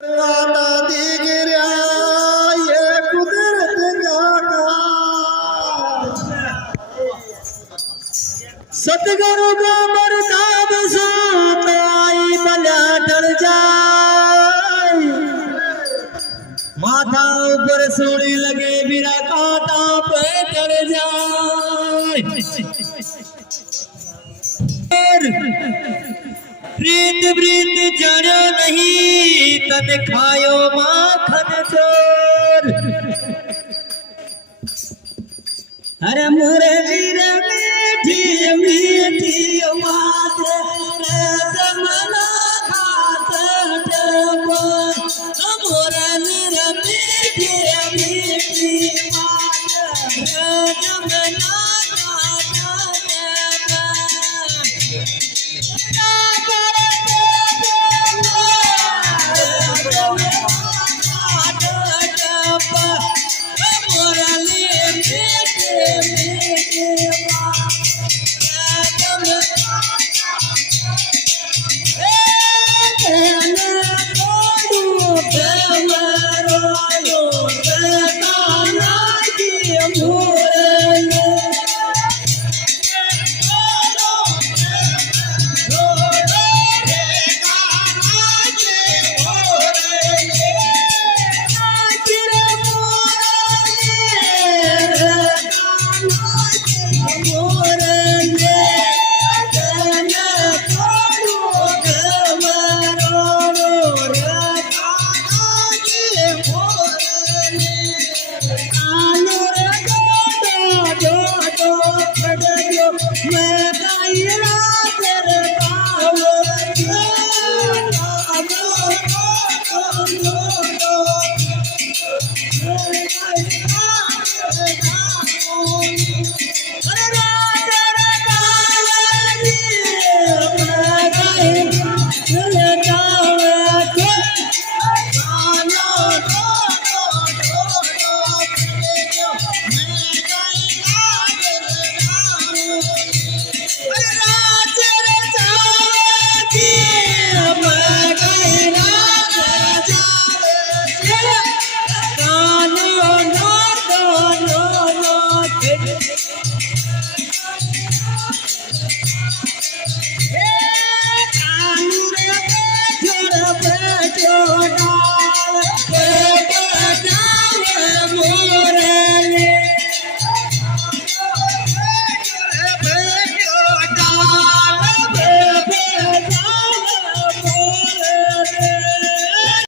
आता दिगिऱ्या ये कुदरत का सतगुरु को मरताब साथ आई बल्या डर जाए माथा ऊपर सोड़ी लगे बिरा काटा पे डर जाए प्रीत प्रीत जानो नहीं तन खायो माखन चोर अरे मोरे वीर मीठी मीठी बात जमना खात जबो मोरे वीर मीठी मीठी बात जमना खात मैं कायरा तेरे पाव